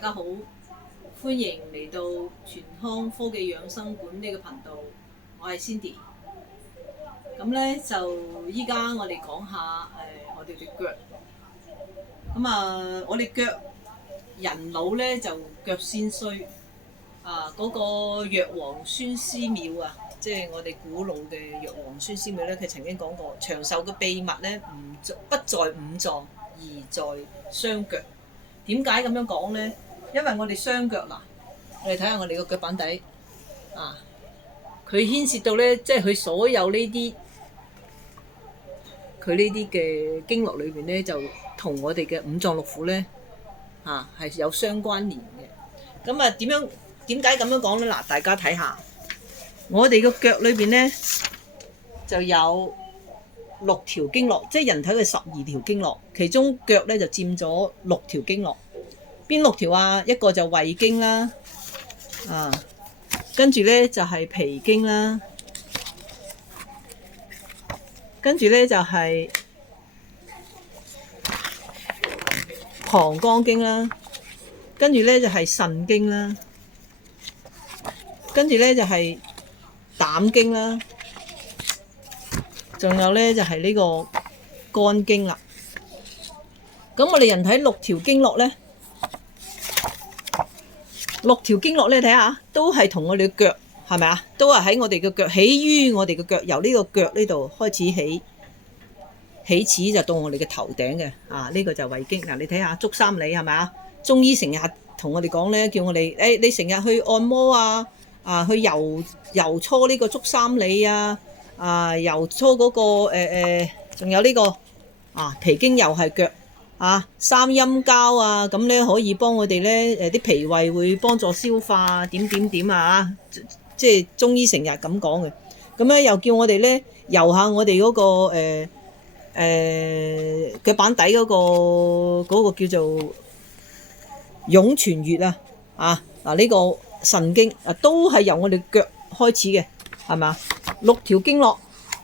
大家好，歡迎嚟到全康科技養生館呢個頻道，我係 Cindy。咁咧就依家我哋講下我哋嘅腳。我哋腳人老咧就腳先衰嗰個藥王孫思邈啊，即係我哋古老嘅藥王孫思邈咧，佢曾經講過長壽嘅秘密咧不在五臟，而在雙腳。點解咁樣講咧？因為我哋雙腳我哋睇下我哋個腳板底佢牽涉到咧，即係佢所有呢啲嘅經絡裏邊咧，就同我哋嘅五臟六腑咧係有相關聯嘅。咁點解咁樣講咧？嗱，大家睇下我哋個腳裏邊咧就有6條經絡，即係人體嘅12條經絡，其中腳咧就佔咗6條經絡。邊6條啊？一個就胃經啦，跟住咧就係脾經啦，跟住咧就係膀胱經啦，跟住咧就係腎經啦，跟住咧就係膽經啦，仲有咧就係呢個肝經啦。咁我哋人體6條經絡咧，6條經絡咧，睇下都係同我哋嘅腳係咪啊？都係喺我哋嘅腳，起於我哋嘅腳，由呢個腳呢度開始起始就到我哋嘅頭頂嘅呢個就係胃經。嗱，你睇下足三里係咪啊？中醫成日同我哋講咧，叫我哋你成日去按摩去揉搓呢個足三里揉搓嗰個仲有呢個脾經又係腳。三陰交咁咧可以幫我哋咧啲脾胃會幫助消化點即係中醫成日咁講嘅。咁咧又叫我哋咧游下我哋嗰個腳板底嗰個叫做湧泉穴呢個腎經都係由我哋腳開始嘅，係咪？6條經絡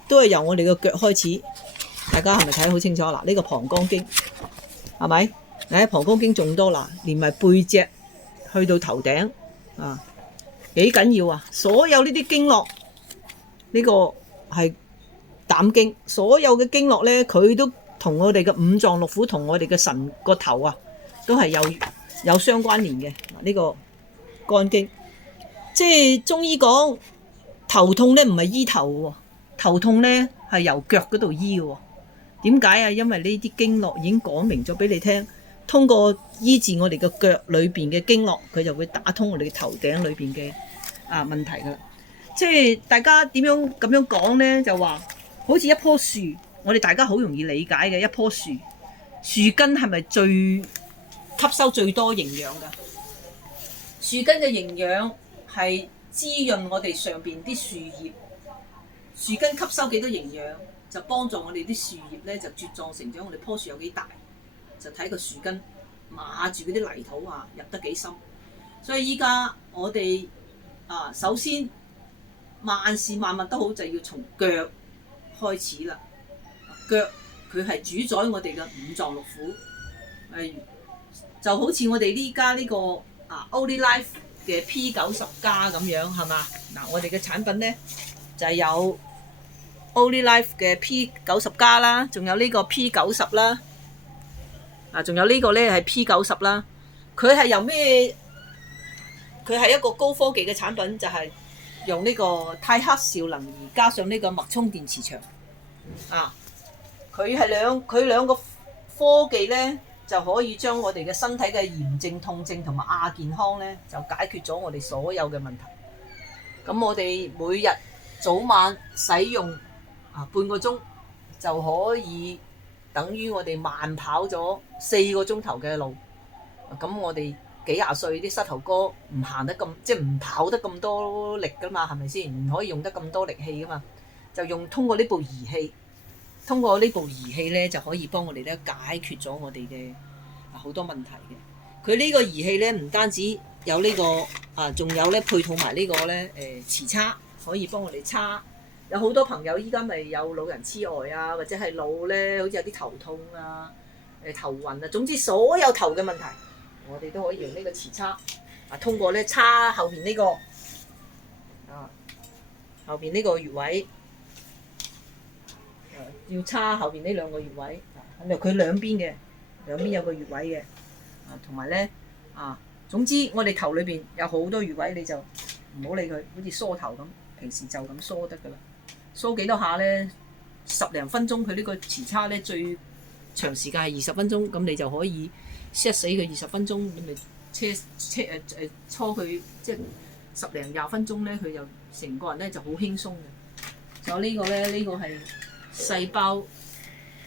都係由我哋嘅腳開始，大家係咪睇得好清楚？嗱，呢個膀胱經係咪？膀胱經仲多連埋背脊去到頭頂幾緊要啊！所有呢啲經絡，呢個係膽經，所有嘅經絡咧，佢都同我哋嘅五臟六腑同我哋嘅腎個頭都係有相關聯嘅。呢個肝經，即係中醫講頭痛咧唔係醫頭喎，頭痛咧係由腳嗰度醫嘅喎。點解啊？因為呢啲經絡已經講明咗俾你聽，通過醫治我哋嘅腳裏邊嘅經絡，佢就會打通我哋嘅頭頂裏邊嘅問題噶啦。即係大家點樣咁樣講呢？就話好似一棵樹，我哋大家好容易理解嘅一棵樹，樹根係咪最吸收最多營養噶？樹根嘅營養係滋潤我哋上邊啲樹葉，樹根吸收幾多營養？就幫助我哋啲樹葉咧就茁壯成長，我哋棵樹有幾大，就睇個樹根碼住嗰啲泥土入得幾深。所以依家我哋首先萬事萬物都好，就要從腳開始啦。腳佢係主宰我哋嘅五臟六腑，就好似我哋呢家呢個Olilife 嘅 P90 加咁樣係嘛？嗱，我哋嘅產品咧就係有Olilife 嘅 P90 加啦，仲有呢個 P90 啦，仲有呢個咧係 P90 啦。佢係由咩？佢係一個高科技嘅產品，就係用呢個泰克兆能儀加上呢個脈衝電磁場佢兩個科技咧就可以將我哋嘅身體嘅炎症、痛症同埋亞健康咧就解決咗我哋所有嘅問題。咁我哋每日早晚使用半個鐘就可以等於我哋慢跑咗4個鐘頭嘅路。咁我哋幾廿歲啲膝頭哥唔行得咁，即係唔跑得咁多力噶嘛，係咪先？唔可以用得咁多力氣噶嘛，就通過呢部儀器，通過呢部儀器咧就可以幫我哋咧解決咗我哋嘅好多問題嘅。佢呢個儀器咧唔單止有呢個仲有咧配套埋呢個咧磁叉，可以幫我哋叉。有好多朋友依家咪有老人痴呆或者係腦咧，好似有啲頭痛頭暈總之所有頭嘅問題我哋都可以用呢個磁叉通過咧叉後邊呢個後邊呢個穴位，要叉後邊呢兩個穴位，佢兩邊有個穴位嘅，同埋咧總之我哋頭裏邊有好多穴位，你就唔好理佢，好似梳頭咁，平時就咁梳得噶啦。梳幾多下咧？10零分鐘，佢呢個磁叉咧最長時間係20分鐘，咁你就可以 set 死佢20分鐘，你咪搓佢即係10零20分鐘咧，佢就成個人咧就好輕鬆嘅。仲有呢個咧，呢個係細胞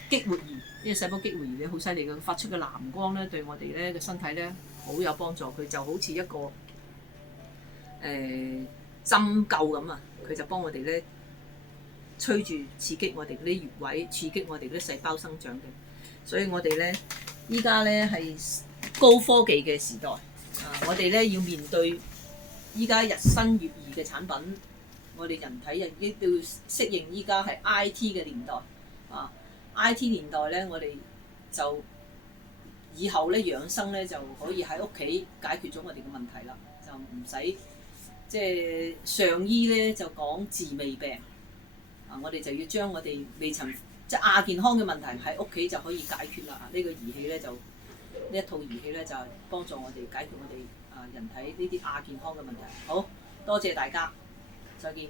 激活儀，呢個細胞激活儀咧好犀利嘅，發出嘅藍光咧對我哋咧嘅身體咧好有幫助。佢就好似一個針灸咁啊，佢就幫我哋咧吹住刺激我哋嗰啲穴位，刺激我哋嗰啲細胞生長嘅。所以我哋咧依家咧係高科技嘅時代我哋咧要面對依家日新月異嘅產品，我哋人體亦都要適應依家係 IT 嘅年代IT 年代咧，我哋就以後咧養生咧就可以喺屋企解決咗我哋嘅問題啦，就唔使即係上醫咧就講治未病我哋就要將我哋未曾即係亞健康嘅問題喺屋企就可以解決啦。呢個儀器咧就呢一套儀器咧就係幫助我哋解決我哋人體呢啲亞健康嘅問題。好多謝大家，再見。